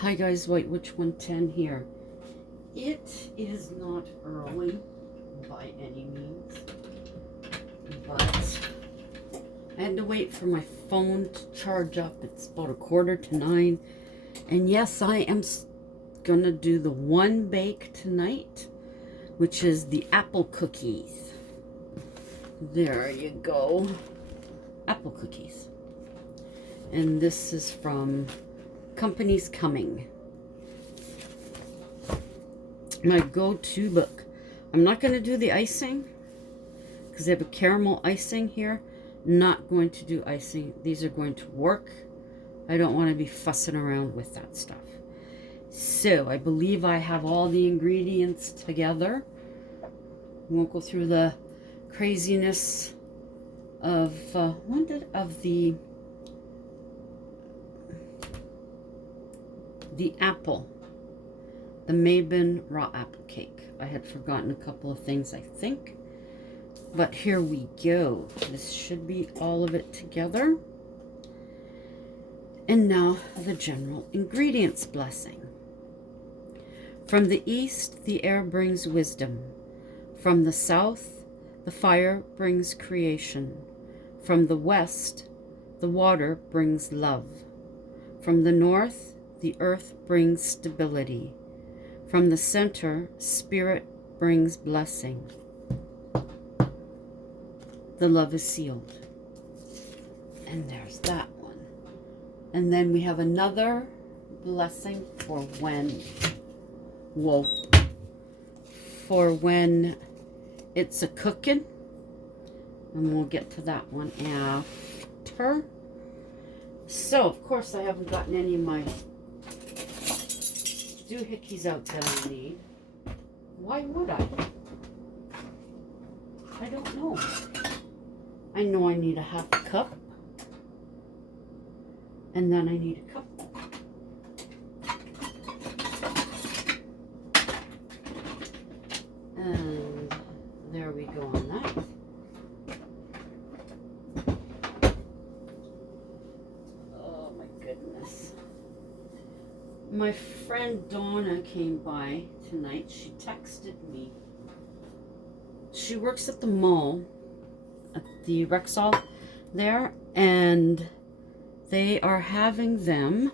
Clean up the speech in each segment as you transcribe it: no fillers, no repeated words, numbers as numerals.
Hi guys, White Witch 110 here. It is not early by any means, but I had to wait for my phone to charge up. It's about 8:45, and yes, I am gonna do the one bake tonight, which is the apple cookies. There you go, apple cookies. And this is from Company's Coming. My go-to book. I'm not going to do the icing because they have a caramel icing here. Not going to do icing. These are going to work. I don't want to be fussing around with that stuff. So I believe I have all the ingredients together. Won't go through the craziness of the apple, the Mabon raw apple cake. I had forgotten a couple of things, I think, but here we go. This should be all of it together. And now the general ingredients blessing. From the east, the air brings wisdom. From the south, the fire brings creation. From the west, the water brings love. From the north, the earth brings stability. From the center, spirit brings blessing. The love is sealed. And there's that one. And then we have another blessing for when, for when it's a cooking. And we'll get to that one after. So, of course, I haven't gotten any of my doohickeys out that I need. Why would I? I don't know. I know I need a half cup. And then I need a cup. And there we go on that. Oh my goodness. My friend Donna came by tonight. She texted me. She works at the mall, at the Rexall there, and they are having them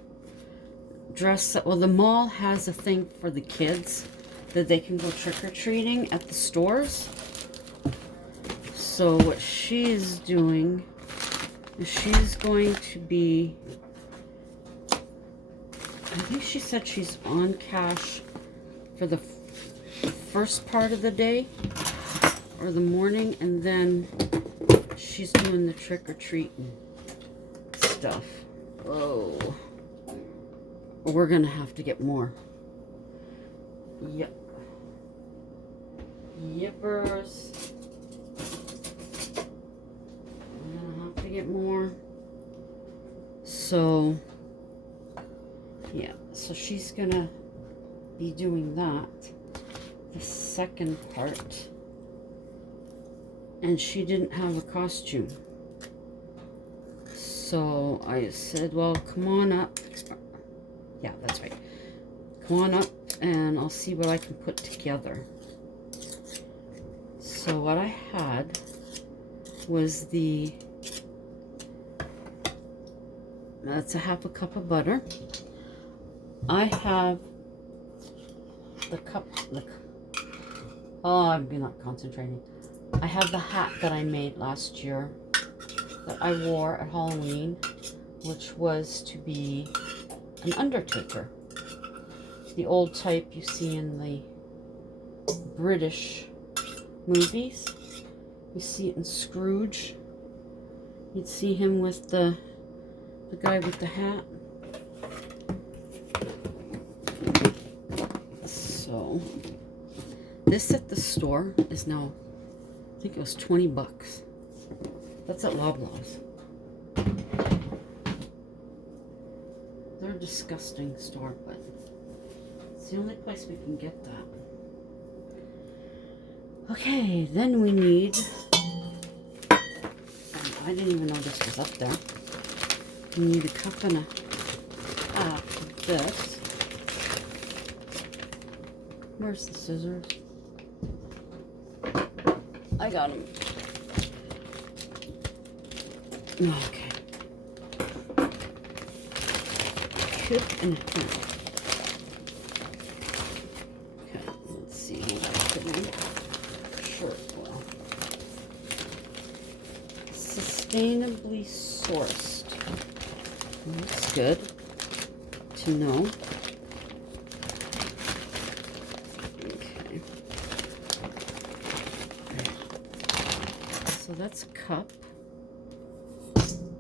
dress up. Well, the mall has a thing for the kids that they can go trick-or-treating at the stores. So what she is doing is she's going to be, I think she said she's on cash for the first part of the day or the morning, and then she's doing the trick-or-treating stuff. Oh, we're gonna have to get more. Yep. Yippers. We're gonna have to get more. So yeah, so she's gonna be doing that, the second part, and she didn't have a costume. So I said, well, come on up. Yeah, that's right. Come on up and I'll see what I can put together. So what I had was that's a half a cup of butter. I have the cup, oh, I'm not concentrating. I have the hat that I made last year that I wore at Halloween, which was to be an undertaker. The old type you see in the British movies. You see it in Scrooge. You'd see him with the guy with the hat. So this at the store is now, I think it was 20 bucks. That's at Loblaws. They're a disgusting store, but it's the only place we can get that. Okay, then we need, I didn't even know this was up there. We need a cup and a half of this. Where's the scissors? I got them. Okay. Cook and a half. Okay, let's see how I put in. Sure, well. Sustainably sourced. That's good to know. Okay. So that's a cup.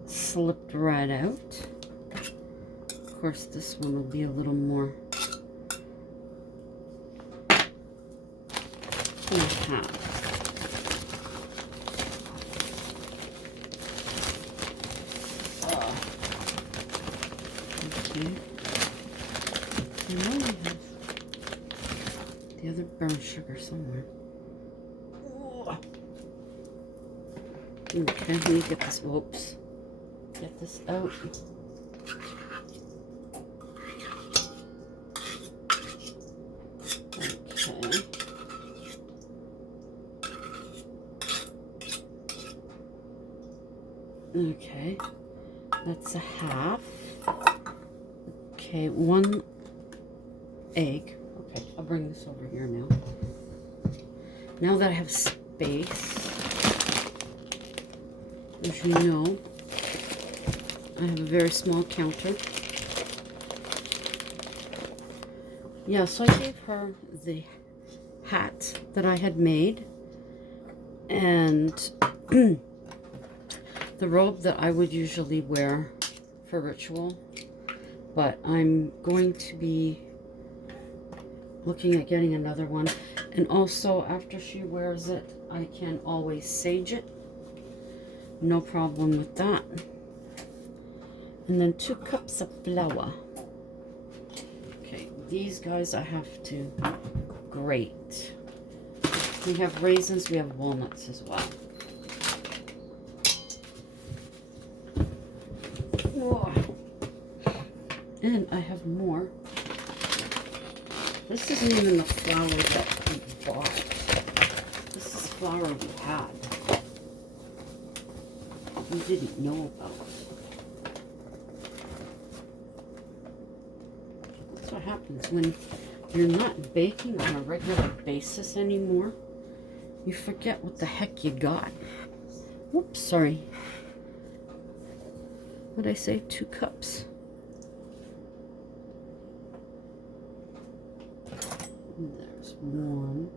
Slipped right out. Of course, this one will be a little more and a half. Okay. I know we have the other brown sugar somewhere. Okay, let me get this. Whoops. Get this out. Okay. Okay. That's a half. Okay, 1 egg. Okay, I'll bring this over here now. Now that I have space, as you know, I have a very small counter. Yeah, so I gave her the hat that I had made and the robe that I would usually wear for ritual, but I'm going to be looking at getting another one. And also, after she wears it, I can always sage it. No problem with that. And then 2 cups of flour. Okay, these guys I have to grate. We have raisins, we have walnuts as well. Oh. And I have more. This isn't even the flour that we bought. This is flour we had. We didn't know about. That's what happens when you're not baking on a regular basis anymore. You forget what the heck you got. Whoops, sorry. What did I say? 2 cups. And there's 1.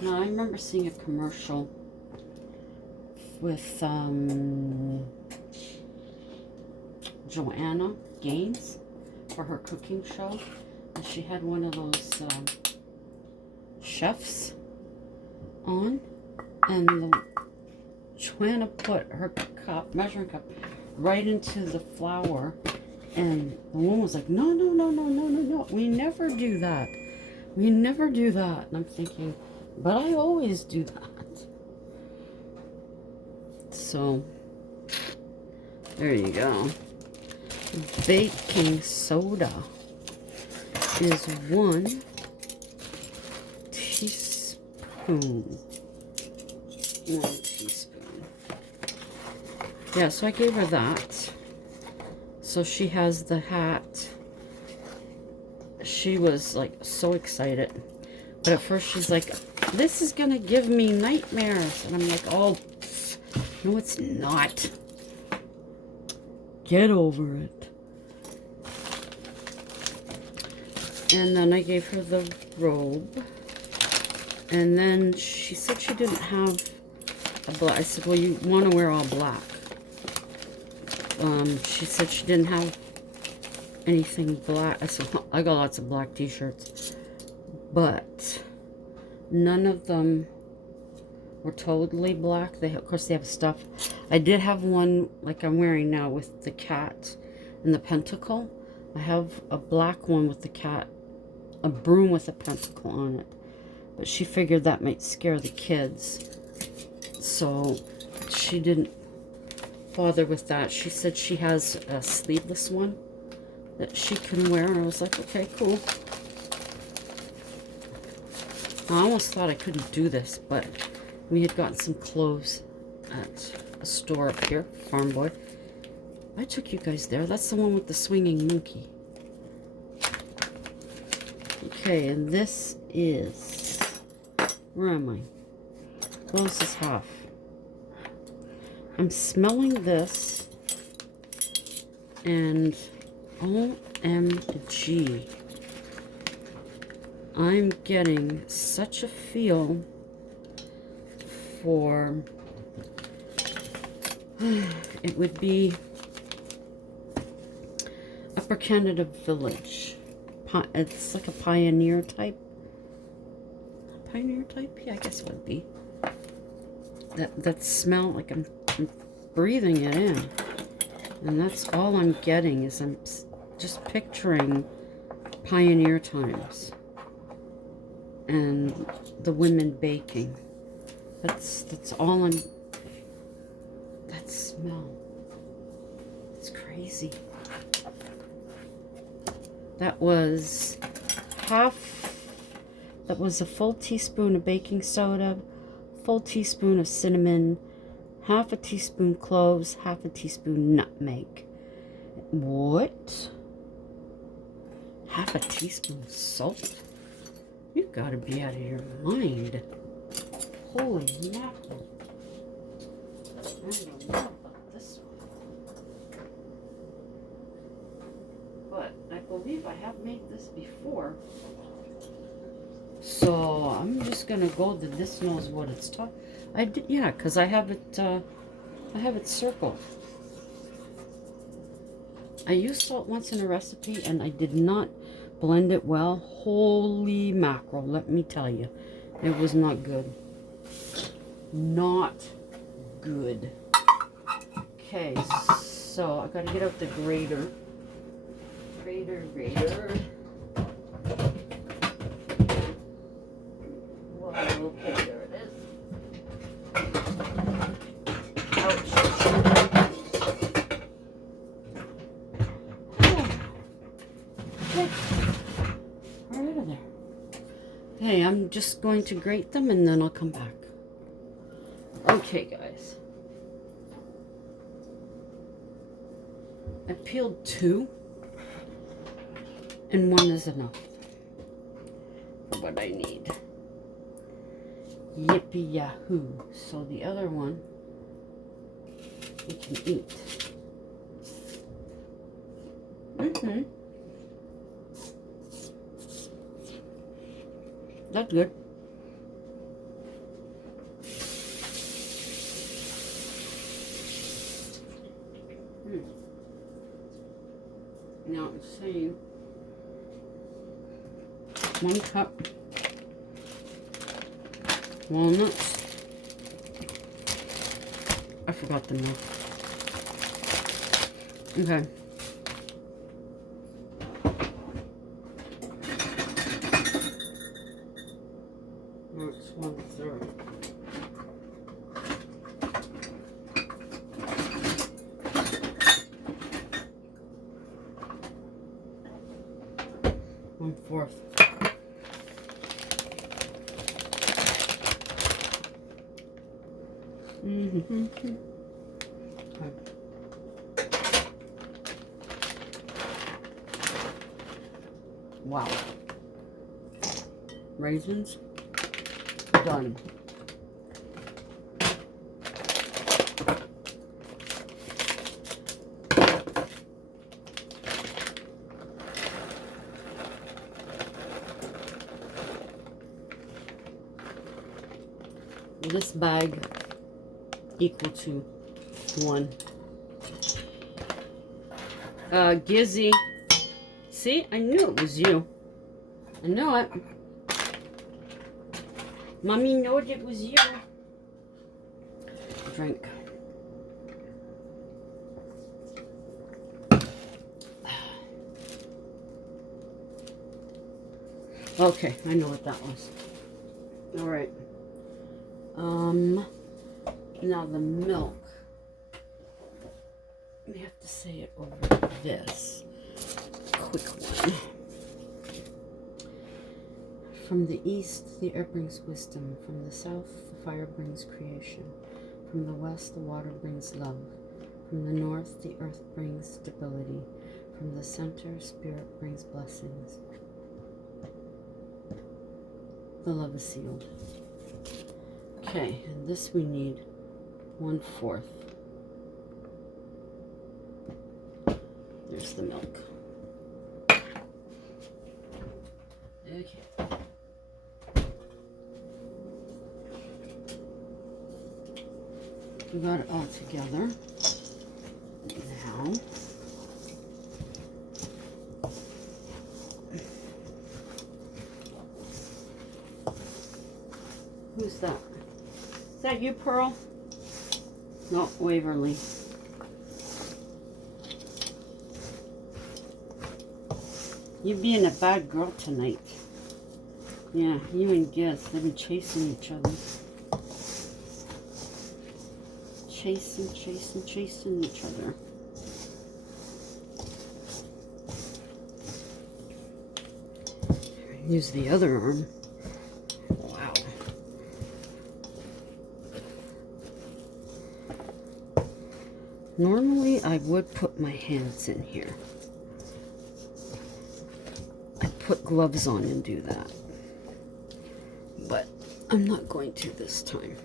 Now, I remember seeing a commercial with Joanna Gaines for her cooking show, and she had one of those chefs on, and Joanna put her cup, measuring cup, right into the flour, and the woman was like, no, no, no, no, no, no, no, we never do that. We never do that. And I'm thinking, but I always do that. So, there you go. Baking soda is 1 teaspoon. 1 teaspoon. Yeah, so I gave her that. So she has the hat. She was like so excited. But at first she's like, this is gonna give me nightmares. And I'm like, oh, no, it's not. Get over it. And then I gave her the robe. And then she said she didn't have a black. I said, well, you want to wear all black. She said she didn't have anything black. I said, I got lots of black t-shirts. But none of them were totally black. They, of course, they have stuff. I did have one like I'm wearing now with the cat and the pentacle. I have a black one with the cat, a broom with a pentacle on it. But she figured that might scare the kids. So she didn't bother with that. She said she has a sleeveless one that she can wear. And I was like, okay, cool. I almost thought I couldn't do this, but we had gotten some clothes at a store up here, Farm Boy. I took you guys there. That's the one with the swinging monkey. Okay, and this is... Where am I? Close is half. I'm smelling this, and OMG, I'm getting such a feel for, it would be Upper Canada Village. It's like a pioneer type. Pioneer type? Yeah, I guess it would be. That smell, like I'm breathing it in. And that's all I'm getting, is I'm just picturing pioneer times. And the women baking. That's all I'm... That smell. It's crazy. That was that was a full teaspoon of baking soda, full teaspoon of cinnamon, half a teaspoon cloves, half a teaspoon nutmeg. What? Half a teaspoon salt? You gotta be out of your mind. Holy mackerel. I don't know about this one. But I believe I have made this before. So I'm just gonna go to this knows what it's talking. I did, yeah, because I have it circled. I used salt once in a recipe and I did not blend it well. Holy mackerel, let me tell you. It was not good. Not good. Okay, so I gotta get out the grater. Grater. Whoa, okay, there it is. Ouch. Okay. Right out of there. Hey, I'm just going to grate them and then I'll come back. Okay, guys. I peeled 2, and 1 is enough for what I need. Yippee yahoo! So the other one we can eat. That's good. Now it's saying 1 cup walnuts. I forgot the milk. Okay. Now it's 1/3. One-fourth. Okay. Wow. Raisins. Done. This bag equal to 1. Gizzy. See, I knew it was you. I know it. Mommy knew it was you. Drink. Okay, I know what that was. All right. Now the milk. We have to say it over this. Quick one. From the east, the air brings wisdom. From the south, the fire brings creation. From the west, the water brings love. From the north, the earth brings stability. From the center, spirit brings blessings. The love is sealed. Okay, and this we need 1/4. There's the milk. Okay. We got it all together. Now, who's that? Is that you, Pearl? No, Waverly. You being a bad girl tonight. Yeah, you and Giz, they've been chasing each other. Chasing each other. Use the other arm. Wow. Normally, I would put my hands in here. I'd put gloves on and do that. But I'm not going to this time.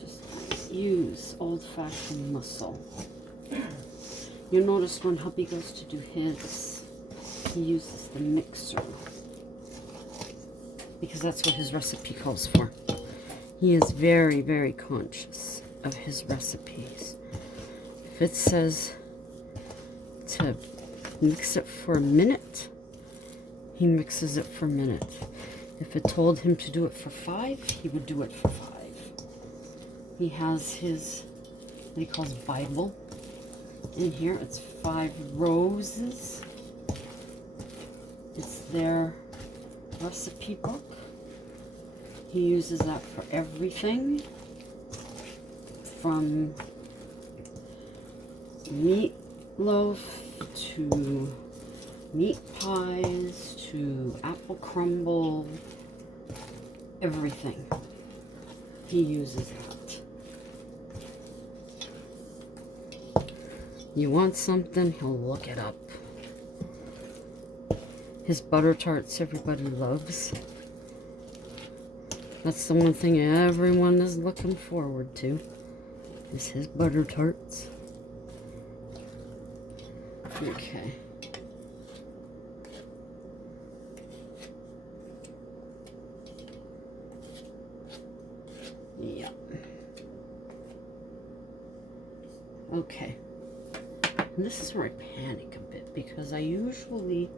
Just use old-fashioned muscle. You'll notice when hubby goes to do his, he uses the mixer. Because that's what his recipe calls for. He is very, very conscious of his recipes. If it says to mix it for a minute, he mixes it for a minute. If it told him to do it for 5, he would do it for 5. He has his, what he calls Bible in here. It's 5 roses. It's their recipe book. He uses that for everything from meatloaf to meat pies to apple crumble, everything. He uses that. You want something, he'll look it up. His butter tarts everybody loves. That's the one thing everyone is looking forward to, is his butter tarts. Okay. Yeah. Okay. And this is where I panic a bit, because I usually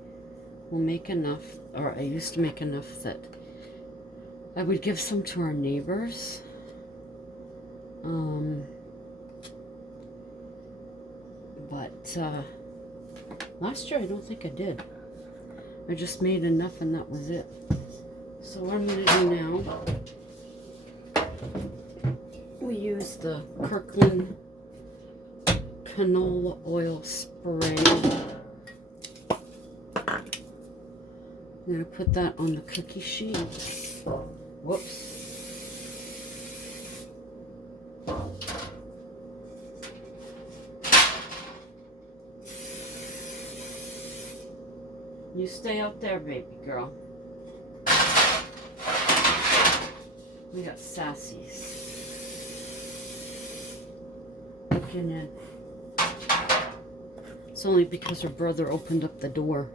will make enough, or I used to make enough that I would give some to our neighbors. But last year I don't think I did. I just made enough and that was it. So what I'm going to do now, we use the Kirkland canola oil spray. I'm going to put that on the cookie sheet. Whoops. You stay out there, baby girl. We got Sassy's looking in. It's only because her brother opened up the door.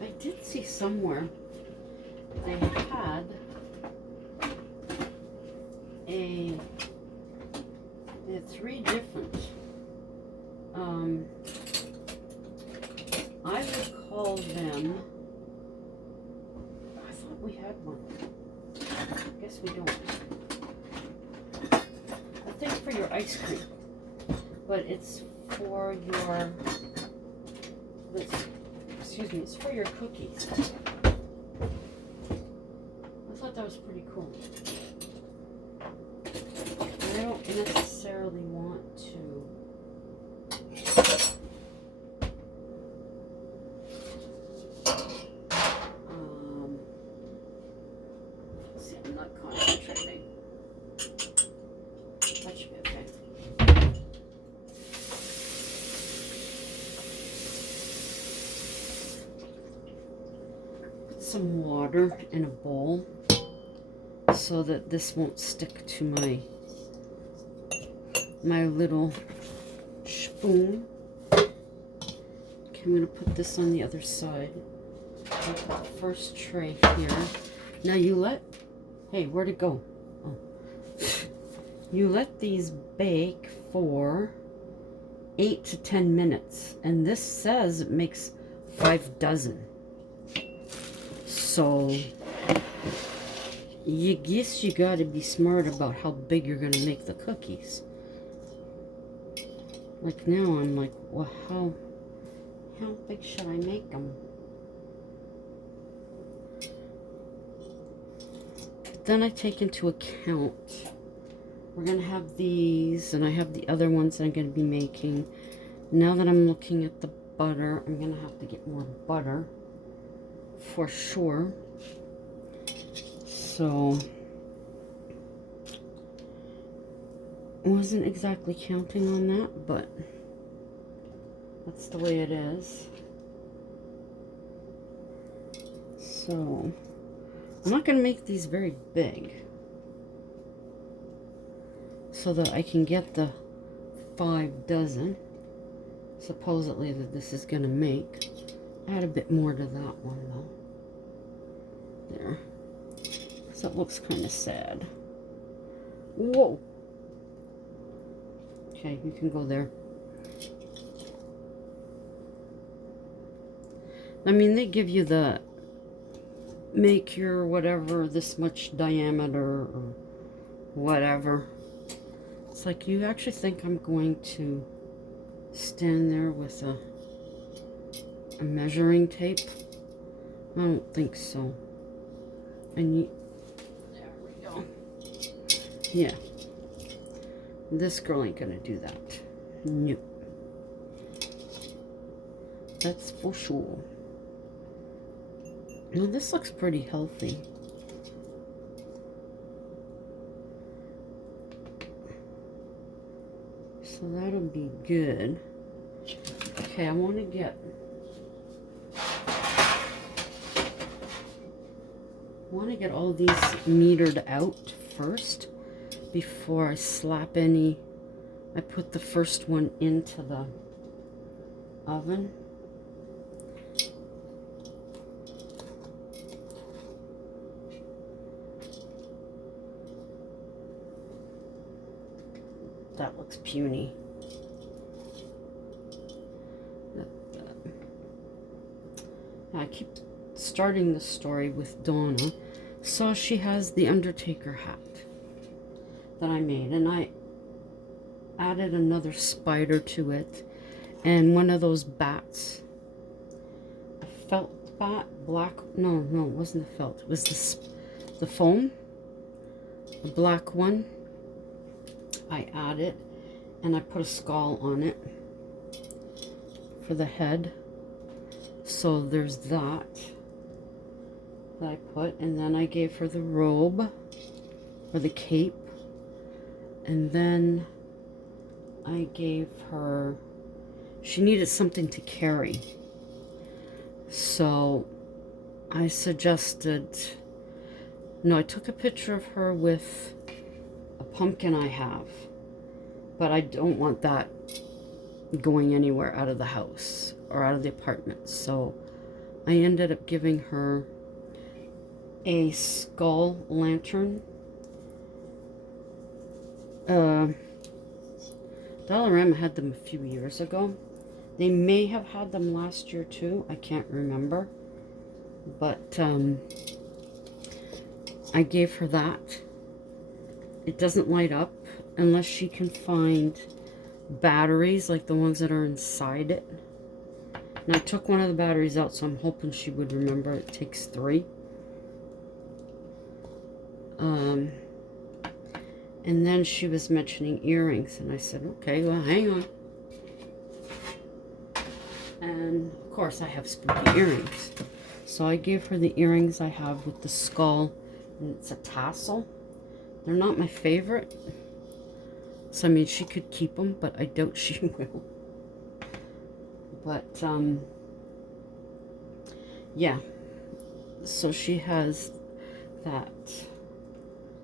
I did see somewhere they had they had 3 different. I would call them. I thought we had one. I guess we don't. I think for your ice cream, but it's for your. Excuse me. It's for your cookies. I thought that was pretty cool. not concentrating. That should be okay. Put some water in a bowl so that this won't stick to my little spoon. Okay, I'm gonna put this on the other side. I'll put the first tray here. Now hey, where'd it go? Oh. You let these bake for 8 to 10 minutes. And this says it makes 5 dozen. So, you guess you gotta be smart about how big you're gonna make the cookies. Like now I'm like, well, how big should I make them? But then I take into account, we're going to have these, and I have the other ones that I'm going to be making. Now that I'm looking at the butter, I'm going to have to get more butter for sure. So, I wasn't exactly counting on that, but that's the way it is. So, I'm not going to make these very big so that I can get the 5 dozen supposedly that this is going to make. Add a bit more to that one though. There. So it looks kind of sad. Whoa! Okay, you can go there. I mean, they give you the make your whatever this much diameter or whatever. It's like, you actually think I'm going to stand there with a measuring tape? I don't think so. And there we go. Yeah. This girl ain't gonna do that. Nope. That's for sure. Now this looks pretty healthy. So that'll be good. Okay, I want to get all these metered out first before I slap any. I put the first one into the oven. That looks puny. I keep starting the story with Donna. So she has the Undertaker hat that I made, and I added another spider to it, and one of those bats, a felt bat, black, no, it wasn't the felt, it was the foam, the black one. I added, and I put a skull on it for the head. So there's that I put, and then I gave her the robe or the cape, and then I gave her, she needed something to carry, so I suggested, no, I took a picture of her with a pumpkin I have, but I don't want that going anywhere out of the house or out of the apartment. So I ended up giving her a skull lantern. Dollarama had them a few years ago. They may have had them last year too. I can't remember. But I gave her that. It doesn't light up unless she can find batteries like the ones that are inside it. And I took one of the batteries out, so I'm hoping she would remember it takes 3. And then she was mentioning earrings, and I said, okay, well, hang on. And of course I have spooky earrings. So I gave her the earrings I have with the skull And it's a tassel. They're not my favorite. So, I mean, she could keep them, but I doubt she will. But, yeah. So she has that.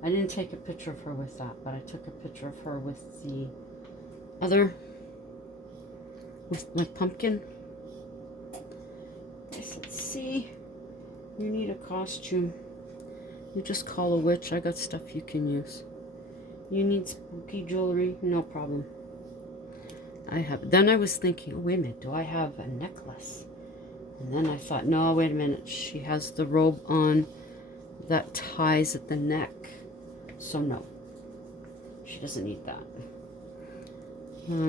I didn't take a picture of her with that, but I took a picture of her with the other, with my pumpkin. I said, see, you need a costume. You just call a witch. I got stuff you can use. You need spooky jewelry? No problem. I have. Then I was thinking, oh, wait a minute, do I have a necklace? And then I thought, no, wait a minute. She has the robe on that ties at the neck. So no, she doesn't need that.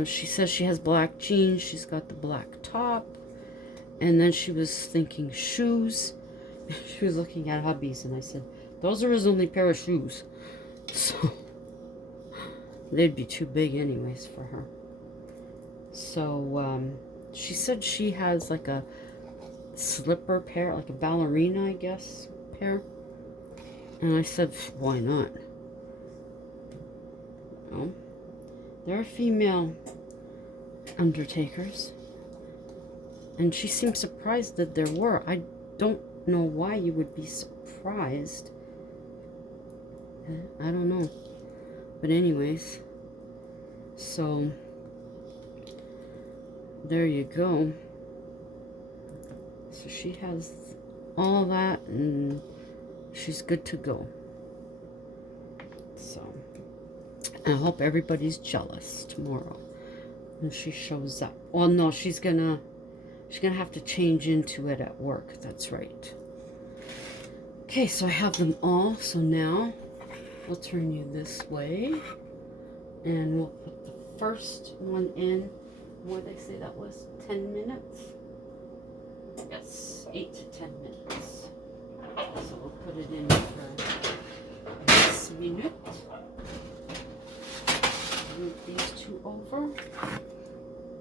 She says she has black jeans. She's got the black top. And then she was thinking shoes. She was looking at hubbies, and I said, those are his only pair of shoes. So they'd be too big anyways for her. So she said she has like a slipper pair, like a ballerina, I guess, pair. And I said, why not? Oh, there are female undertakers. And she seemed surprised that there were. I don't know why you would be surprised. I don't know. But anyways, so there you go. So she has all that, and she's good to go. So I hope everybody's jealous tomorrow when she shows up. Well, no, she's gonna have to change into it at work. That's right. Okay, so I have them all. So now I'll turn you this way, and we'll put the first one in. What did I say that was? 10 minutes? Yes, 8 to 10 minutes. So we'll put it in for this minute. Move these two over,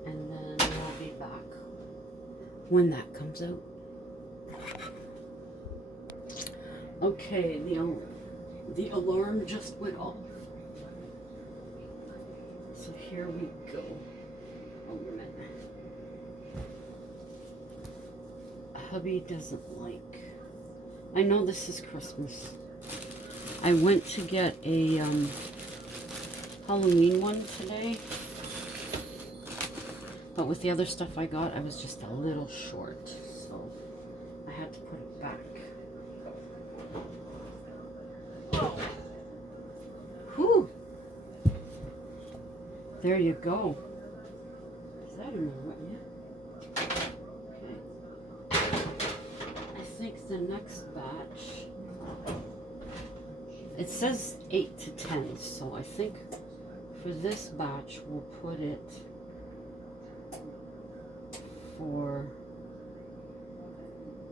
and then we'll be back when that comes out. Okay, the alarm just went off. So here we go. Oh, wait a minute. Hubby doesn't like. I know this is Christmas. I went to get a Halloween one today, but with the other stuff I got, I was just a little short, so I had to put it back. Whew! There you go. Is that in there? Yeah. Okay. I think the next batch, it says 8 to 10, so I think for this batch we'll put it for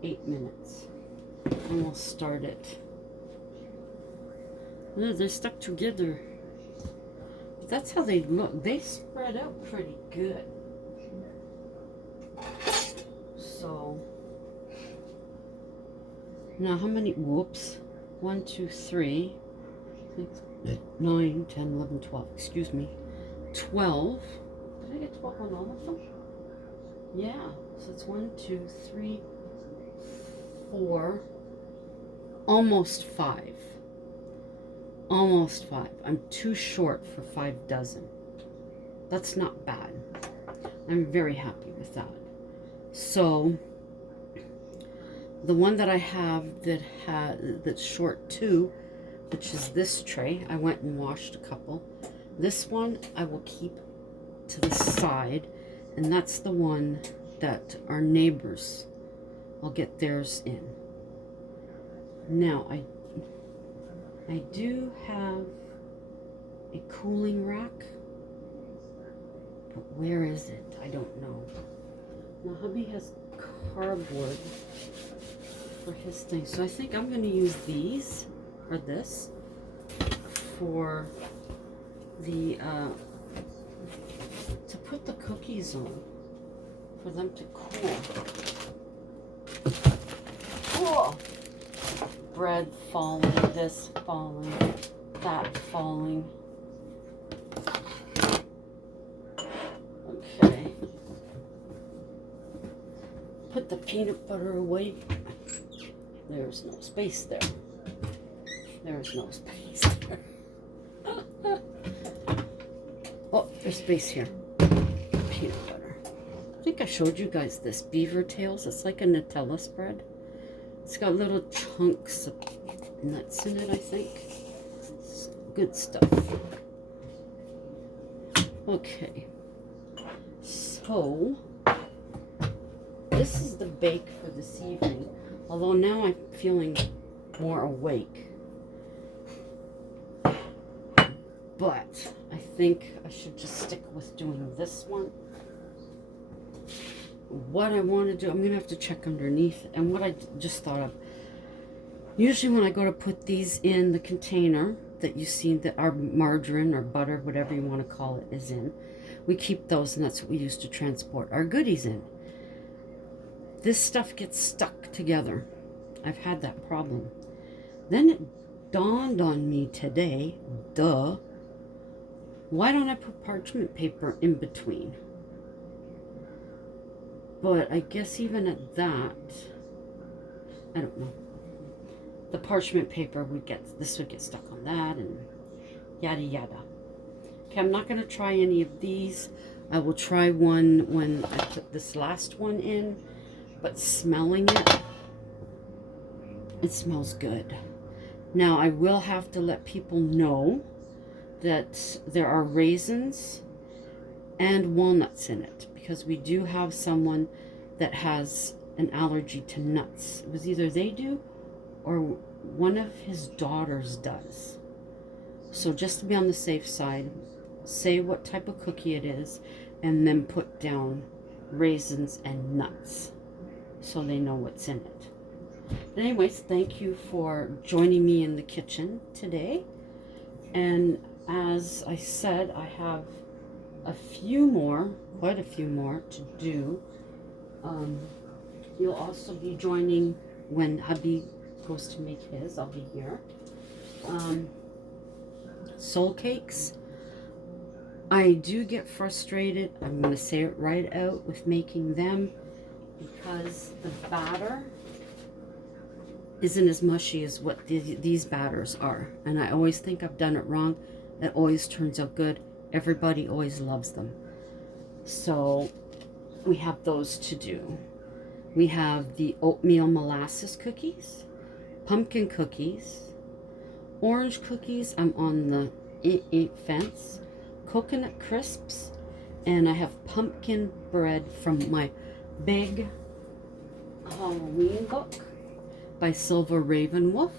8 minutes, and we'll start it. They're stuck together. That's how they look. They spread out pretty good. So now how many? Whoops. 1, 2, 3, 6, 9, 10, 11, 12. Excuse me. 12. Did I get 12 on all of them? Yeah. So it's 1, 2, 3, 4. Almost 5. Almost 5. I'm too short for 5 dozen. That's not bad. I'm very happy with that. So the one that I have that's short too, which is this tray, I went and washed a couple. This one I will keep to the side, and that's the one that our neighbors, I'll get theirs in. Now I do have a cooling rack, but where is it? I don't know. Now hubby has cardboard for his thing, so I think I'm going to use these, or this, for the to put the cookies on, for them to cool. Cool. bread falling, this falling, that falling. Okay. Put the peanut butter away. There's no space there. There's no space there. Oh, there's space here. Peanut butter. I think I showed you guys this beaver tails. It's like a Nutella spread. It's got little chunks of nuts in it, I think. It's good stuff. Okay. So, this is the bake for this evening. Although now I'm feeling more awake. But I think I should just stick with doing this one. What I want to do, I'm going to have to check underneath. And what I just thought of, usually when I go to put these in the container that you see that our margarine or butter, whatever you want to call it, is in, we keep those, and that's what we use to transport our goodies in. This stuff gets stuck together. I've had that problem. Then it dawned on me today, duh, why don't I put parchment paper in between? But I guess even at that, I don't know. The parchment paper would get stuck on that and yada yada. Okay, I'm not going to try any of these. I will try one when I put this last one in, but smelling it, it smells good. Now I will have to let people know that there are raisins and walnuts in it, because we do have someone that has an allergy to nuts. It was either they do or one of his daughters does. So just to be on the safe side, say what type of cookie it is and then put down raisins and nuts so they know what's in it. But anyways, thank you for joining me in the kitchen today. And as I said, I have quite a few more to do. You'll also be joining when hubby goes to make his. I'll be here. Soul cakes. I do get frustrated, I'm going to say it right out, with making them, because the batter isn't as mushy as what these batters are. And I always think I've done it wrong. It always turns out good. Everybody always loves them. So we have those to do. We have the oatmeal molasses cookies, pumpkin cookies, orange cookies. I'm on the fence. Coconut crisps, and I have pumpkin bread from my big Halloween book by Silver Raven Wolf.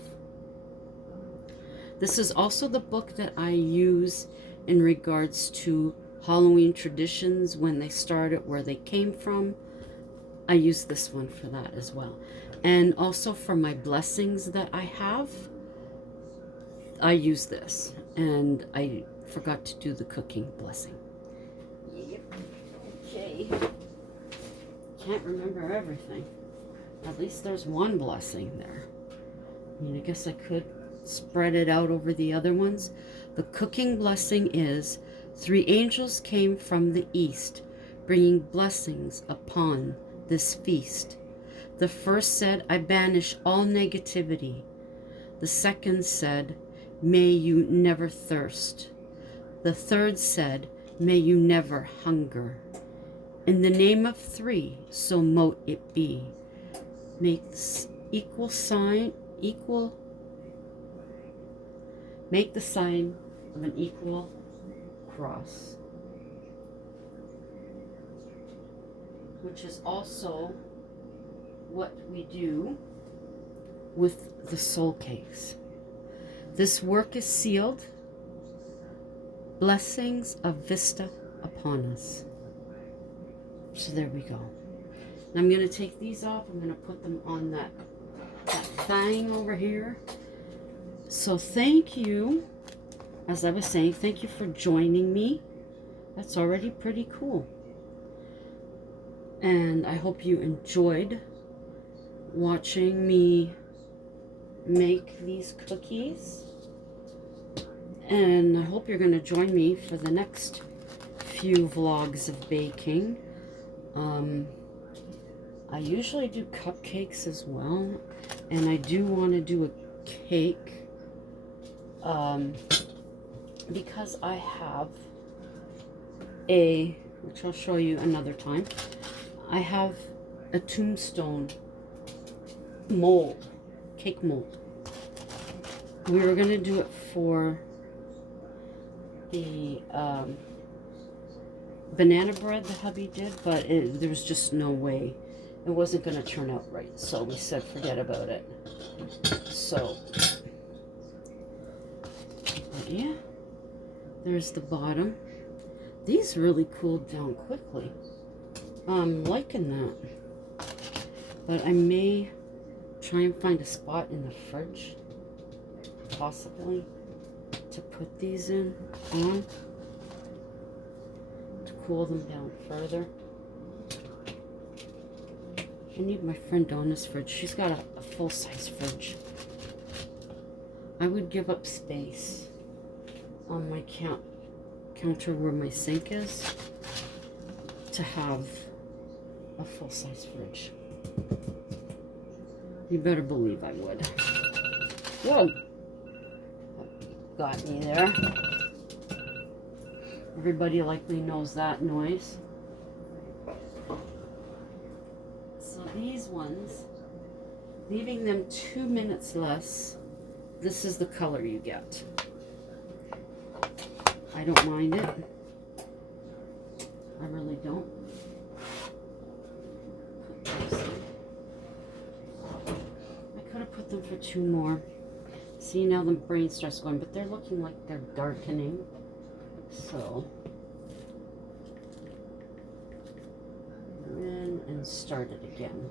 This is also the book that I use in regards to Halloween traditions, when they started, where they came from. I use this one for that as well. And also for my blessings that I have, I use this. And I forgot to do the cooking blessing. Yep. Okay. Can't remember everything. At least there's one blessing there. I mean, I guess I could spread it out over the other ones. The cooking blessing is, 3 angels came from the east, bringing blessings upon this feast. The first said, I banish all negativity. The second said, may you never thirst. The third said, may you never hunger. In the name of 3, so mote it be. Make the sign of an equal cross, which is also what we do with the soul cakes. This work is sealed. Blessings of Vista upon us. So there we go. Now I'm going to take these off. I'm going to put them on that thing over here. So thank you. As I was saying, thank you for joining me. That's already pretty cool. And I hope you enjoyed watching me make these cookies. And I hope you're going to join me for the next few vlogs of baking. I usually do cupcakes as well, and I do want to do a cake because I have which I'll show you another time, I have a tombstone mold, cake mold. We were going to do it for the banana bread that hubby did, but there was just no way. It wasn't going to turn out right, so we said forget about it. So, yeah, there's the bottom. These really cooled down quickly. I'm liking that. But I may try and find a spot in the fridge, possibly, to put these on, to cool them down further. I need my friend Donna's fridge. She's got a full-size fridge. I would give up space on my counter where my sink is to have a full-size fridge. You better believe I would. Whoa! Got me there. Everybody likely knows that noise. So these ones, leaving them 2 minutes less, this is the color you get. I don't mind it. I really don't. I could have put them for 2 more. See, now the brain starts going, but they're looking like they're darkening. So, and start it again.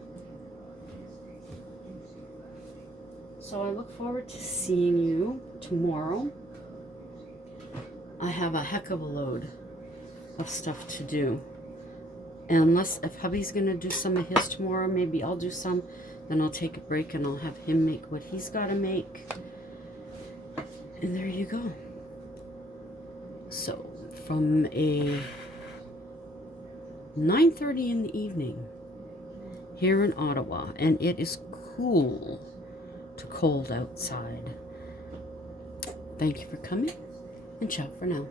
So I look forward to seeing you tomorrow. I have a heck of a load of stuff to do. Unless if hubby's gonna do some of his tomorrow, maybe I'll do some. Then I'll take a break and I'll have him make what he's gotta make. And there you go. So from a 9:30 in the evening here in Ottawa, and it is cool to cold outside. Thank you for coming, and ciao for now.